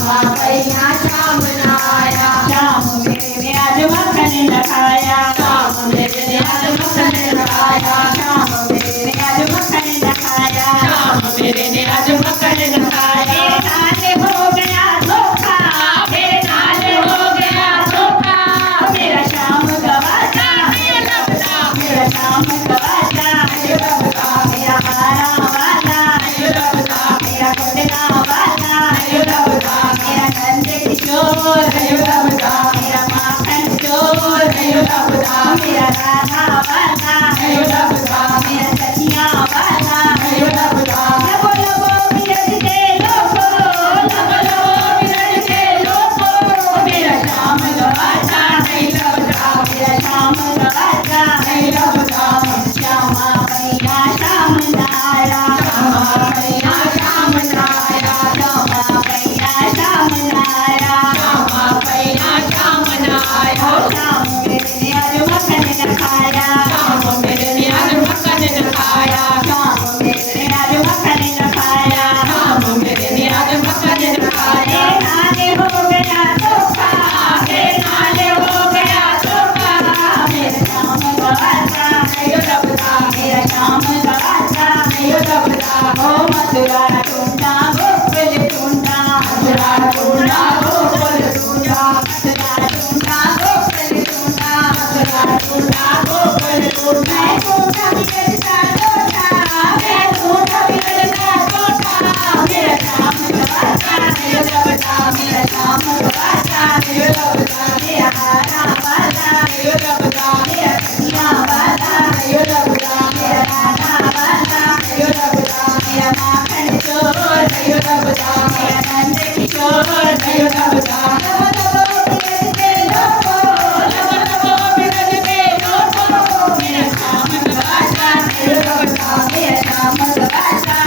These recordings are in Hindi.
भैया श्याम नाया। श्याम मेरे ने आज मक्खन खाया, श्याम मेरे ने आज मक्खन खाया। श्याम मेरे ने आज मक्खन खाया, श्याम मेरे ने आज मक्खन खाया। नाले हो गया धोखा, मेरे नाल हो गया धोखा। मेरा श्याम गवाचा, मेरा मेरा श्याम गवाचा, मेरा हारा वाला, मेरा कोटला वाला, मेरा नंद किशोर, मेरा माखन चोर, मेरा राधा वाला, मेरा सखिया वाला, लबो लबो बिरज के लोगो, लबो लबो बिरज के लोगो। मेरा श्याम गवाचा, मेरा श्याम गवाचा, श्यामा भैया श्याम नाया, श्यामा भैया श्याम नाया। श्यामा भैया श्याम नाया, श्यामा भैया श्याम नाया। श्याम मेरे ने आज मक्खन खाया, श्याम मेरे ने आज मक्खन खाया। श्याम मेरे ने आज मक्खन खाया, श्याम मेरे ने आज मक्खन खाया। नाले हो गया धोखा, मेरे नाल हो गया धोखा। मेरा श्याम गवाचा, मेरा श्याम गवाचा, ओ मथुरा टूटा गोकुल टूटा, मथुरा टूटा गोकुल टूटा। मथुरा टूटा गोकुल टूटा, मथुरा टूटा गोकुल टूटा। मैं टूटा बिगड़ता टूटा, मैं टूटा बिगड़ता टूटा। मेरा श्याम गवाचा, मेरा श्याम गवाचा, मेरा हारा वाला, मेरा सखिया वाला, मेरा राधा वाला, मेरा माखन चोर, मेरा नंद किशोर, लबो लबो बिरज के लोगो, लबो लबो बिरज के लोगो। मेरा श्याम गवाचा, मेरा श्याम गवाचा,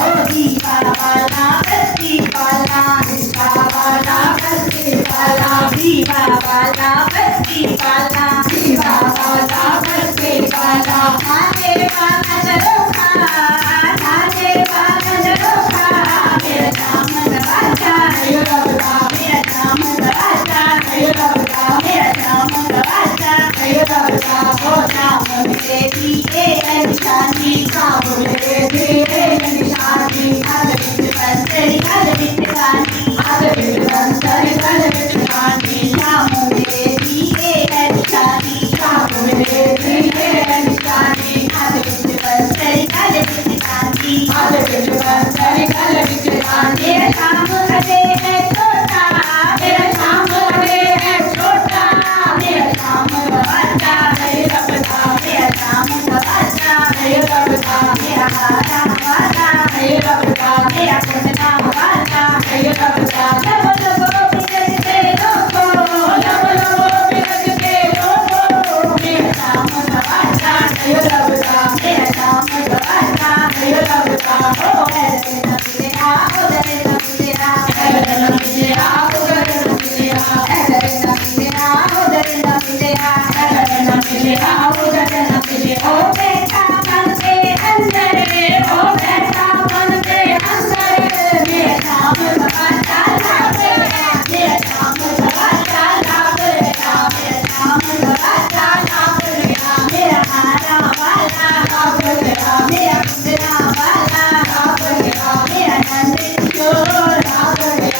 ओ दीपा वाला, बस्ती वाला, दीपा वाला बस्ती वाला। दीपा वाला, बस्ती वाला, दीपा वाला बस्ती वाला। नाचे बागन रोखा, नाचे बागन रोखा, मेरा श्याम गवाचा, मेरा श्याम गवाचा, मेरा श्याम गवाचा, ओ श्याम मेरे दिए निशानी, श्याम मेरे दिए निशानी। हाथ बिच बंसरी, गल बिच गानी, हाथ बिच बंसरी, गल बिच गानी। श्याम मेरे दिए निशानी, श्याम मेरे दिए निशानी। हाथ बिच बंसरी, गल बिच गानी, हाथ बिच बंसरी, गल बिच गानी। मेरा श्याम हृदय है छोटा, मेरा श्याम हृदय है छोटा। मेरा श्याम गवाचा, मेरा श्याम गवाचा, मेरा हारा वाला, मेरा कोटला वाला, लबो लबो बिरज के लोगो, लबो लबो बिरज के लोगो। मेरा श्याम गवाचा, मेरा श्याम गवाचा, ओ ऐसे न मिलेगा, उधर न मिलेगा, ऐसे न मिलेगा, उधर न मिलेगा। ऐसे न मिलेगा, उधर न मिलेगा, ऐसे न मिलेगा, उधर न मिलेगा। ओ बैठा मन के अंदर, ओ बैठा मन के अंदर। मेरा श्याम गवाचा लाभ गया, मेरा श्याम गवाचा लाभ गया, मेरा श्याम गवाचा लाभ गया, मेरा हारा वाला लाभ गया, मेरा कुंदरा वाला लाभ गया, मेरा नंद किशोर लाभ गया।